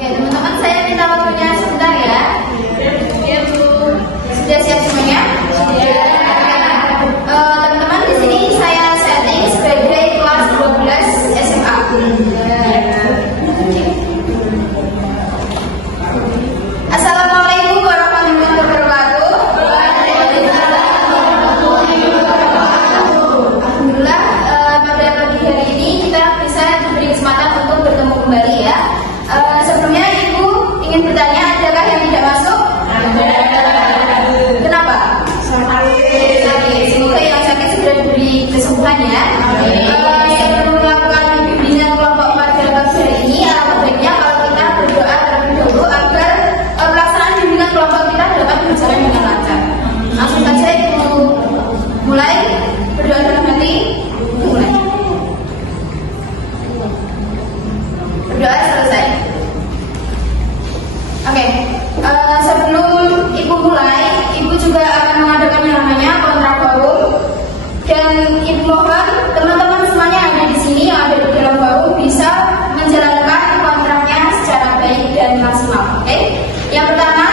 Oke teman-teman, saya minta waktunya sebentar ya. Sudah siap semuanya? Sudah. Teman-teman, di sini saya setting sebagai kelas 12 SMA. Assalamualaikum warahmatullahi wabarakatuh. Alhamdulillah, pada pagi hari ini kita bisa diberi kesempatan untuk bertemu kembali ya. Sebelumnya Ibu ingin bertanya, adakah yang tidak masuk? Ada. Kenapa? Sakit. Semoga yang sakit segera diberi kesembuhan ya. Sebelum melakukan bimbingan kelompok pada pagi hari ini, alangkah baiknya kalau kita berdoa terlebih dahulu agar pelaksanaan bimbingan kelompok kita dapat berjalan dengan lancar. Langsung saja Ibu mulai berdoa dalam hati. Mulai. Berdoa selesai. Oke, sebelum Ibu mulai, Ibu juga akan mengadakan yang namanya kontrak forum. Dan Ibu mohon teman-teman semuanya yang ada di sini, yang ada di dalam forum, bisa menjalankan kontraknya secara baik dan maksimal. Oke? Yang pertama,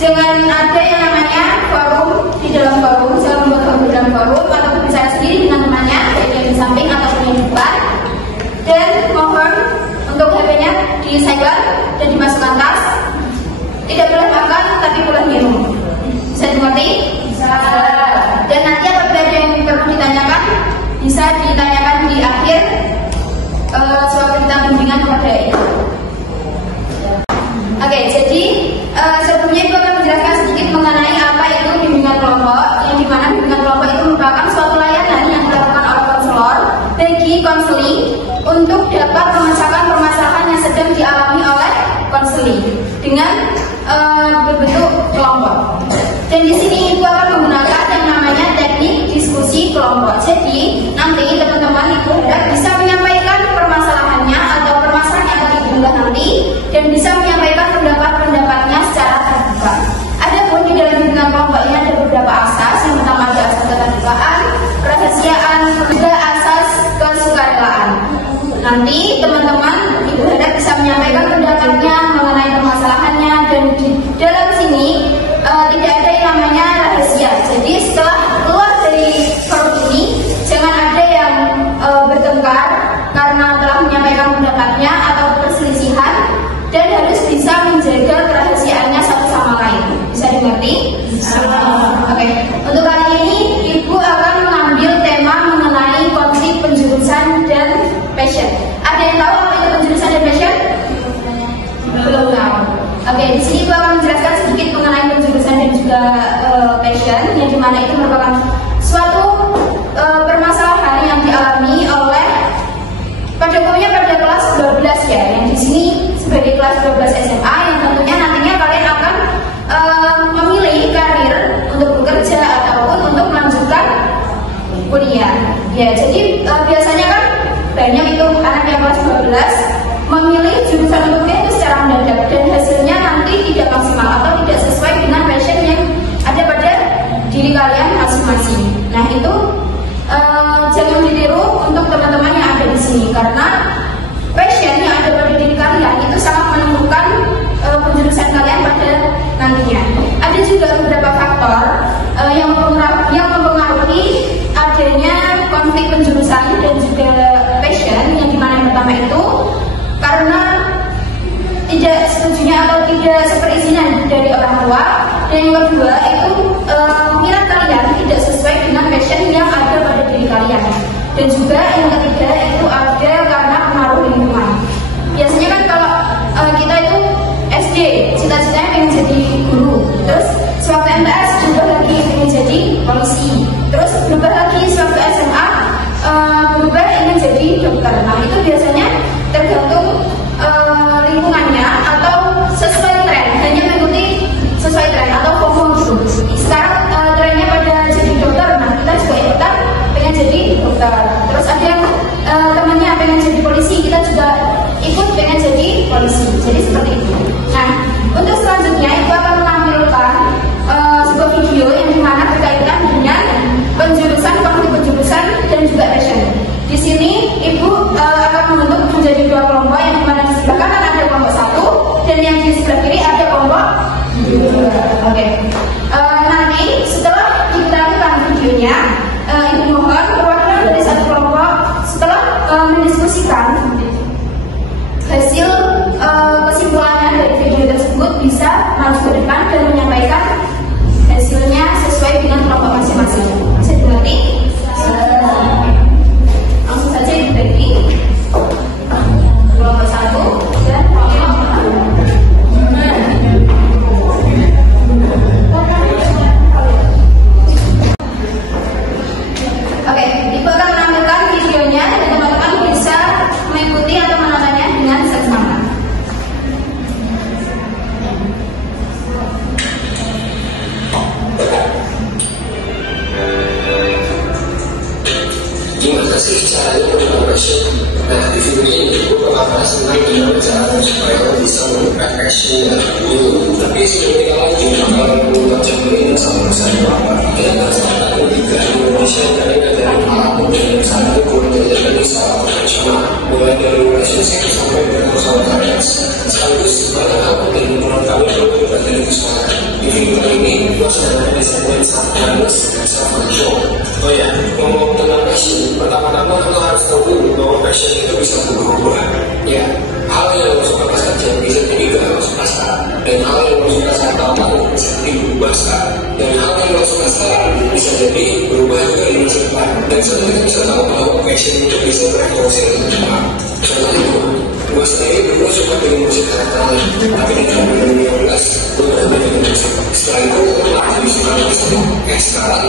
jangan ada yang namanya forum di dalam forum, jangan membuat di dalam forum atau berbicara sendiri dengan temannya, baik yang di samping ataupun yang di depan. Dan mohon untuk HP-nya di-silent dan dimasukkan tas. Tidak boleh makan, tapi boleh minum. Bisa dimengerti? Bisa. Dan nanti apabila ada yang perlu ditanyakan, bisa ditanyakan di akhir sewaktu kita bimbingan kepada Ibu. Oke, jadi sebelumnya Ibu akan menjelaskan sedikit mengenai apa itu bimbingan kelompok, yang dimana bimbingan kelompok itu merupakan suatu layanan yang dilakukan oleh konselor bagi konseling untuk dapat memecahkan permasalahan yang sedang dialami oleh konseling dengan berbentuk kelompok. Dan di sini Ibu akan menggunakan yang namanya teknik diskusi kelompok. Jadi nanti teman-teman Ibu harap bisa menyampaikan permasalahannya atau permasalahan yang akan diunggah nanti dan bisa menyampaikan pendapat-pendapatnya secara terbuka. Adapun di dalam bimbingan kelompok ini ada beberapa asas. Yang pertama ada asas keterbukaan, kerahasiaan, juga asas kesukarelaan. Nanti teman-teman Ibu harap bisa menyampaikan pendapatnya mengenai permasalahannya, dan di dalam sini tidak ada yang namanya rahasia. Jadi setelah keluar dari forum ini, jangan ada yang bertengkar karena telah menyampaikan pendapatnya atau perselisihan, dan harus bisa menjaga kerahasiaannya satu sama lain. Bisa dimengerti? Bisa. Oke. Untuk kali ini Ibu akan mengambil tema mengenai konflik penjurusan dan passion. Ada yang tahu apa itu penjurusan dan passion? Belum tahu. Oke, di sini Ibu akan menjelaskan sedikit mengenai penjurusan dan juga passion, yang dimana itu merupakan suatu permasalahan yang dialami oleh pada umumnya pada kelas 12 ya, yang di sini sebagai kelas 12 SMA, yang tentunya nantinya kalian akan memilih karir untuk bekerja ataupun untuk melanjutkan kuliah. Ya, jadi biasanya kan banyak itu anak yang kelas 12 memilih jurusan untuk itu secara mendadak, dan hasilnya nanti tidak maksimal atau tidak sesuai dengan passion yang ada pada diri kalian masing-masing. Nah itu jangan ditiru untuk teman-teman yang ada di sini, karena passion yang ada pada diri kalian itu sangat menentukan penjurusan kalian pada nantinya. Ada juga beberapa faktor yang mempengaruhi adanya konflik penjurusan dan juga passion, yang dimana yang pertama itu karena tidak setujunya atau tidak seperizinan dari orang tua, dan yang kedua itu minat kalian tidak sesuai dengan passion yang ada pada diri kalian, dan juga yang ketiga itu ada karena pengaruh lingkungan. Biasanya kan kalau kita itu SD cita-citanya pengen jadi guru, terus sewaktu MTS berubah lagi pengen jadi polisi, terus berubah lagi sewaktu SMA berubah ingin jadi dokter. Nah itu biasanya tergantung lingkungannya atau sesuai tren, hanya mengikuti sesuai tren atau FOMO gitu. Sekarang trennya pada jadi dokter, nah kita juga ikutan pengen jadi dokter. Terus ada yang temannya pengen jadi polisi, kita juga ikut pengen jadi polisi. Jadi seperti itu. Nah untuk selanjutnya Ibu akan menampilkan sebuah video yang dimana berkaitan dengan penjurusan, konflik penjurusan dan juga passion. Di sini Ibu akan membentuk menjadi dua kelompok, yang dimana di sebelah kanan ada kelompok 1 sebelah kiri ada kelompok 2. Oke. Nanti setelah kita lakukan videonya, Ibu mohon perwakilan dari satu kelompok setelah mendiskusikan hasil kesimpulannya dari video tersebut bisa maju ke depan dan menyampaikan hasilnya sesuai dengan kelompok masing-masing. Bisa dimengerti? Langsung saja dibagi kelompok 1 dan kelompok 2. Oke, Ibu akan menampilkan videonya dan teman-teman bisa mengikuti atau menontonnya dengan seksama. Gimana sih caranya membuat passion? Nah, di video ini gue bakal bahas tentang gimana caranya supaya lo bisa membuat passionnya dulu. Tapi sebelum kita lanjut, kalau lo baca ini sama saya apa? Kita harus tahu juga Indonesia dari alat modern satu kurang dari salah profesional, mulai dari relationship sampai berkosong karya. Sekaligus banyak apa yang menurut kami perlu dipelajari di sekolah. Di video ini gue sudah mendesain harus self-control. Oh ya, ngomong tentang passion, pertama-tama lo harus tahu dulu bahwa passion itu bisa berubah. Ya, hal yang lo suka pas kerja bisa jadi gak lo suka sekarang, dan hal yang lo suka saat tahun bisa jadi berubah sekarang, dan hal yang lo suka sekarang bisa jadi berubah juga di masa depan. Dan setelah kita bisa tahu bahwa passion itu bisa berevolusi dengan cepat. Contohnya gue sendiri dulu suka dengan musik elektronik, tapi di tahun 2015 gue udah belajar musik. Setelah itu gue lagi suka musik. Sekarang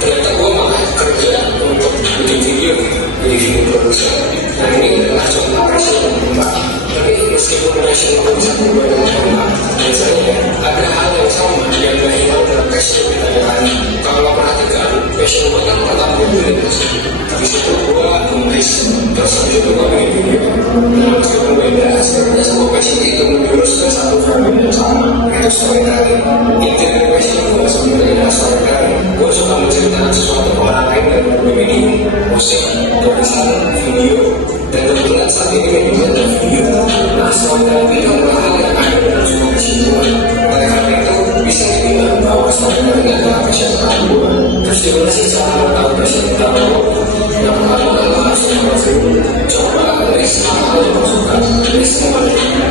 ternyata gue malah kerja untuk bikin video, jadi video produser. Nah ini adalah contoh passion yang berubah. Tapi meskipun passion itu bisa berubah dengan cepat, biasanya ada hal yang sama yang gak hilang dalam passion kita jalani. Kalau perhatikan, passion gue kan pertama gue bikin musik. Habis itu gue nulis, terus habis itu gue bikin video. Nah meskipun beda, sebenarnya semua passion itu menjurus ke satu frame yang sama, yaitu storytelling. Inti dari passion gue sebenarnya adalah storytelling. Gue suka menceritakan sesuatu ke orang lain dari berbagai medium, musik, tulisan, video, dan kebetulan saat ini media dan video. Nah, storytelling itu adalah hal yang ada dalam semua passion gue. Oleh karena itu, bisa dibilang bahwa storytelling adalah passion gue. Terus gimana sih cara tahu passion kita? Yang pertama adalah harus mempelajari. Coba list hal yang lo suka, list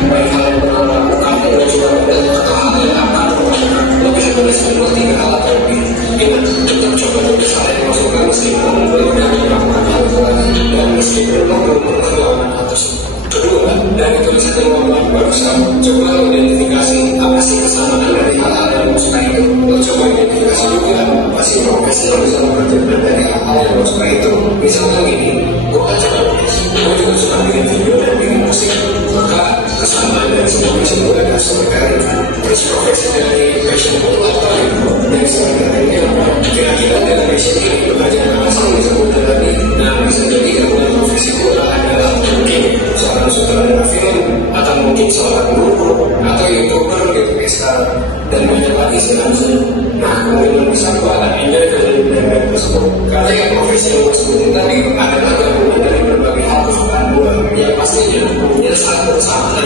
baik hal yang pernah lakukan, yang lo suka, dan atau hal yang akan lo lakukan. Lo bisa tulis 2-3 hal atau lebih. Ingat, tetap coba tulis hal yang lo suka meskipun belum pernah melakukan hal itu lagi, dan meskipun lo belum pernah melakukan hal tersebut. Kedua, dari tulisan yang lo buat barusan, coba lo identifikasi apa sih kesamaan dari hal-hal yang lo suka itu. Lo coba identifikasi juga apa sih profesi yang bisa lo kerjakan dari hal yang lo suka itu. Misalnya gini, gue kan coba nulis, gue juga suka bikin video dan bikin musik. Maka kesamaan dari semua passion gue adalah storytelling. Terus profesi dari passion gue apa gitu? Dari storytelling ini apa? Kira-kira dari passion ini pekerjaan apa sih yang bisa gue jalani? Nah, bisa jadi kalau profesi gue adalah mungkin seorang sutradara film, atau mungkin seorang guru, atau youtuber gitu kayak sekarang, dan banyak lagi selanjutnya. Nah, kemudian bisa gue akan enjoy dengan bidang tersebut. Karena yang profesi yang gue sebutin tadi adalah gabungan dari berbagai hal kesukaan gue yang pastinya punya satu persamaan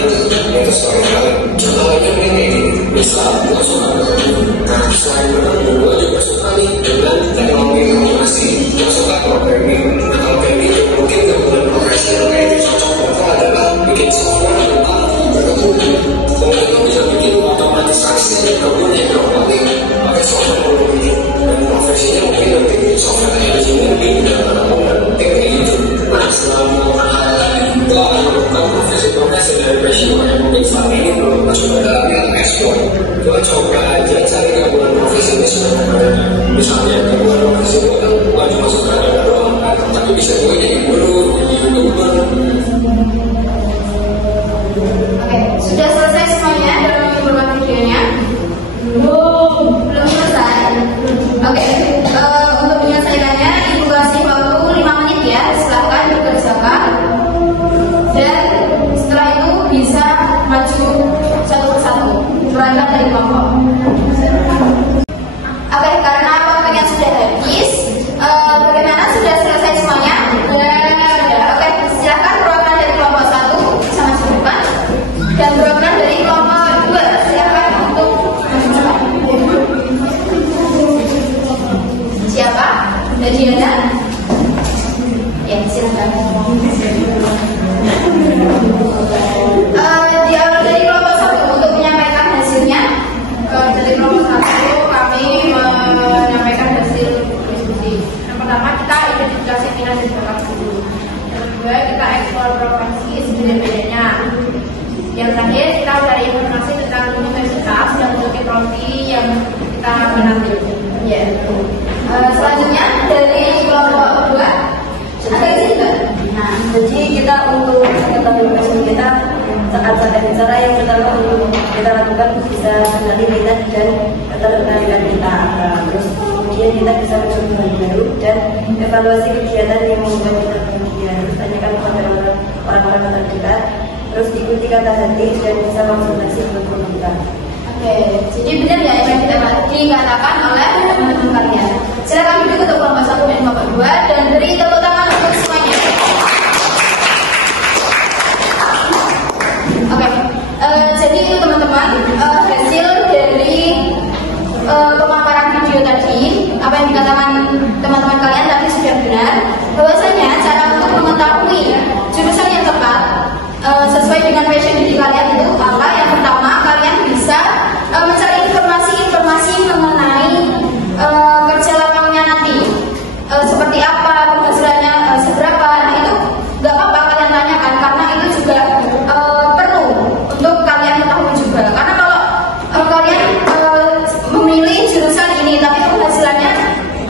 yaitu storytelling. Contohnya kayak gini, misal gue suka berbagi. Nah, selain berbagi, gue juga suka nih dengan teknologi informasi. Gue suka programming. Nah, kalau kayak gitu mungkin gabungan profesi yang kayak cocok itu adalah bikin software tentang berkebun. Kemudian lo bisa bikin otomatisasi kebun yang robotik pakai software berkebun. Dan profesinya mungkin nanti bikin software engineering dan pengembangan kayak gitu. Nah, setelah melakukan hal tadi, lo akan menemukan profesi-profesi dari passion yang mungkin saat ini belum coba dalam yang ekspor. Lo coba aja cari gabungan profesi yang sudah. Misalnya gabungan profesi lo kan bukan cuma sutradara doang, tapi bisa juga jadi guru, jadi youtuber. Oke, sudah selesai semuanya dalam beberapa videonya? Belum selesai. Oke, untuk penyelesaiannya Ibu kasih waktu 5 menit ya. Silahkan dikerjakan. Dan setelah itu bisa maju satu persatu berangkat dari kelompok. Oke, karena waktunya sudah habis. kita cari informasi tentang universitas dan bentuk prodi yang kita menanti. Ya. Selanjutnya dari kelompok kedua ada di sini Mbak. Nah, jadi kita untuk mengetahui passion kita akan cara yang pertama untuk kita lakukan bisa mengenali minat dan ketertarikan kita. Terus kemudian kita bisa mencoba hal baru dan evaluasi kegiatan yang membuat kita bahagia. Terus tanyakan kepada orang-orang terdekat. Terus ikuti kata hati dan bisa konsultasi untuk kita. Oke, jadi benar ya yang dikatakan oleh teman-teman kalian. Silakan duduk untuk kelompok 1 dan kelompok 2 dan beri tepuk tangan untuk semuanya. Oke, jadi itu teman-teman hasil dari pemaparan video tadi. Apa yang dikatakan teman-teman kalian tadi sudah benar. Bahwasanya cara untuk mengetahui jurusan yang tepat sesuai dengan passion diri kalian itu apa? Yang pertama, kalian bisa mencari informasi mengenai kerja lapangnya nanti, seperti apa penghasilannya, seberapa. Nah itu nggak apa-apa kalian tanyakan karena itu juga perlu untuk kalian ketahui juga. Karena kalau kalian memilih jurusan ini tapi penghasilannya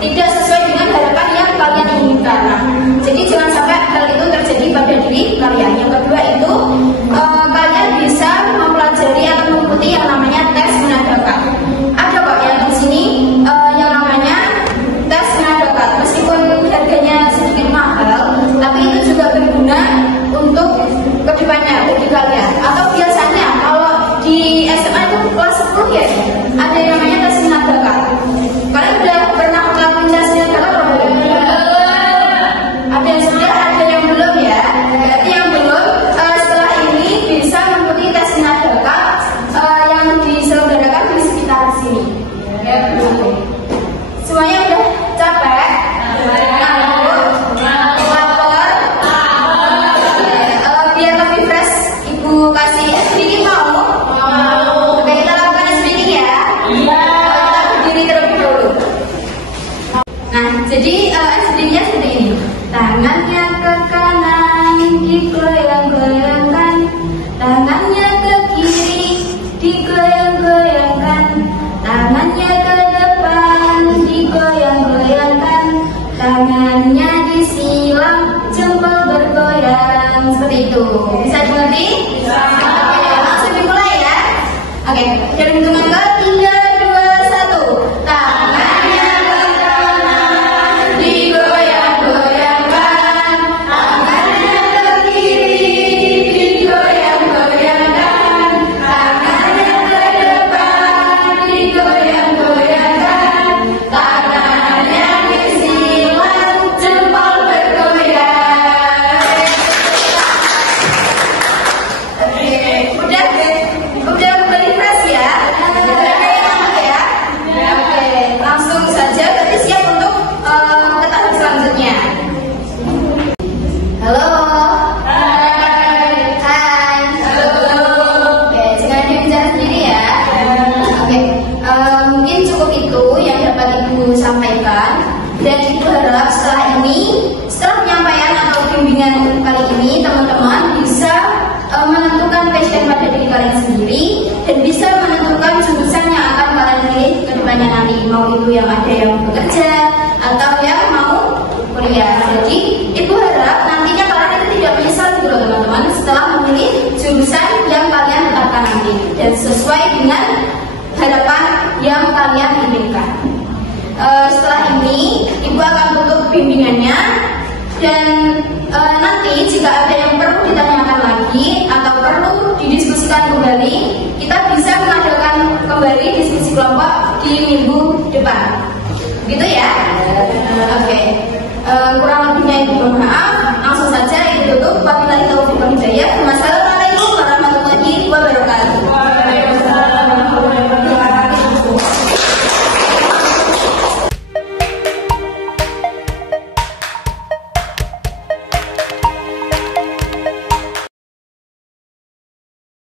tidak sesuai dengan harapan yang kalian inginkan, jadi jangan sampai hal itu terjadi pada diri kalian. Yang kedua itu kalian bisa mempelajari atau mengikuti yang namanya tes minat bakat. Ada kok yang di sini yang namanya tes minat bakat. Meskipun harganya sedikit mahal, tapi itu juga berguna untuk kedepannya bagi kalian. Atau biasanya kalau di SMA itu kelas 10 ya, ada yang namanya tes minat bakat. Kalian udah pernah melakukan tes minat bakat atau belum? Ada yang sudah, ada yang belum ya. Berarti yang belum setelah ini bisa mengikuti tes minat bakat yang diselenggarakan di sekitar sini. Ya, belum. Semuanya udah capek? Lapor? Biar lebih fresh, Ibu kasih speaking mau? Oke, kita lakukan speaking ya. Kita berdiri terlebih dahulu. Nah, jadi speakingnya seperti ini. Tangannya ke kanan digoyang-goyangkan, tangannya ke kiri digoyang-goyangkan, tangannya ke depan digoyang-goyangkan, tangannya disilang, jempol bergoyang. Seperti itu. Bisa dimengerti? Bisa. Oke, langsung dimulai ya. Oke, dari hitungan ke 3, 2, 1. Tangannya ke kanan digoyang-goyangkan, tangannya ke kiri digoyang-goyangkan, tangannya ke depan digoyang-goyangkan, tangannya disilang, jempol bergoyang. Oke, udah kembali fresh ya. Udah kayak enak ya. Oke, langsung saja berarti siap untuk ke tahap selanjutnya. Halo. Hai. Hai. Halo. Oke, jangan dibicara sendiri ya. Oke, mungkin cukup itu yang dapat Ibu sampaikan. Dan Ibu harap setelah penyampaian atau bimbingan kali ini, teman-teman bisa menentukan passion pada diri kalian sendiri dan bisa menentukan jurusan yang akan kalian pilih ke depannya nanti, mau itu yang ada yang bekerja atau yang mau kuliah. Jadi Ibu harap nantinya kalian itu tidak menyesal gitu loh teman-teman setelah memilih jurusan yang kalian tetapkan nanti dan sesuai dengan harapan yang kalian inginkan. Setelah ini Ibu akan tutup bimbingannya dan nanti jika ada yang perlu ditanyakan lagi atau perlu didiskusikan kembali, kita bisa mengadakan kembali diskusi kelompok di minggu depan. Gitu ya? Oke. Kurang lebihnya Ibu mohon maaf. Langsung saja Ibu tutup. Wabillahi taufiq wal hidayah.